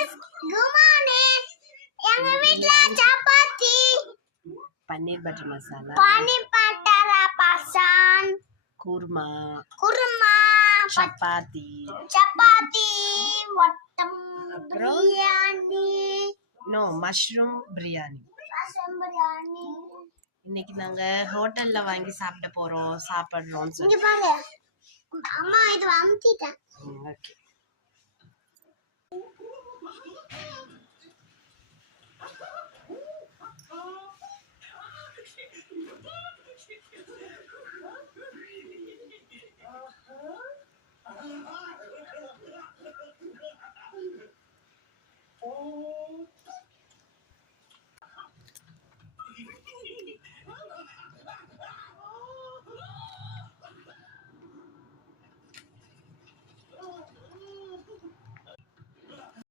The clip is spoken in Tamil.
Good morning. எங்க வீட்ல சப்பாத்தி, பன்னீர் பட்டர் மசாலா, பன்னீர் பட்டர் மசாலா, குருமா, சப்பாத்தி, வட்டம் பிரியாணி, மஷ்ரூம் பிரியாணி. இன்னைக்கு நாங்க ஹோட்டல்ல வாங்கி சாப்பிடுறோம் இங்க பாரு அம்மா இது அமுத்திட்டேன். ஓகே.